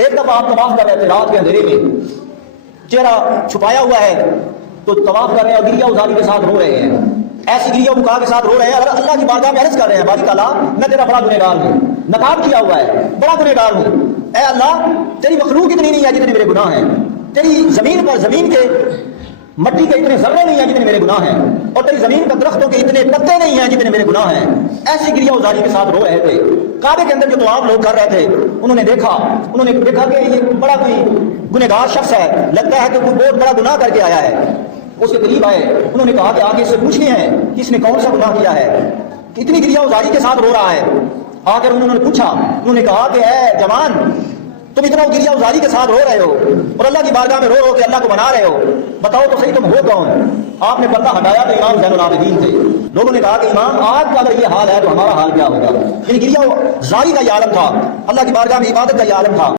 एक दफा आप तवाफ कर रहे थे रात के अंधेरे में, चेहरा छुपाया हुआ है, तो तवाफ कर रहे हैं और गिरिया उजारी के साथ रो रहे हैं, ऐसी गिरिया मुका के साथ रो रहे हैं और अल्लाह की बारगाह में अर्ज कर रहे हैं, बारी ताला मैं तेरा बड़ा गुनहगार हूँ, नकाब किया हुआ है, बड़ा गुनहगार हूँ। ऐ अल्लाह तेरी मखलूक इतनी नहीं है जितने मेरे गुनाह हैं, तेरी जमीन पर जमीन के मट्टी के इतने जर्रे नहीं है जितने मेरे गुनाह हैं, और तेरी जमीन पर दरख्तों के इतने पत्ते नहीं हैं जितने मेरे गुनाह हैं। ऐसी गिरिया उजारी के साथ रो रहे थे। काबे के अंदर जो तवाफ लोग कर रहे थे उन्होंने देखा कि ये बड़ा कोई गुनहगार शख्स है, लगता है कि कोई बहुत बड़ा गुनाह करके आया है। उसके करीब आए, उन्होंने कहा कि आगे इससे पूछने हैं कि इसने कौन सा गुनाह किया है, इतनी गिरिया उजारी के साथ रो रहा है। आकर उन्होंने पूछा, उन्होंने कहा कि ऐ जवान, तुम इतना गिरिया उजारी के साथ रो रहे हो और अल्लाह की बारगाह में रो रो के अल्लाह को मना रहे हो, बताओ तो सही तुम हो कौन? आपने पर्दा हटाया तो इमाम ज़ैनुल आबिदीन थे। लोगों ने कहा कि इमाम आज का अगर ये हाल है तो हमारा हाल क्या होगा? यानी गिरिया उजारी का ये आलम था, अल्लाह की बारगाह में इबादत का ये आलम था।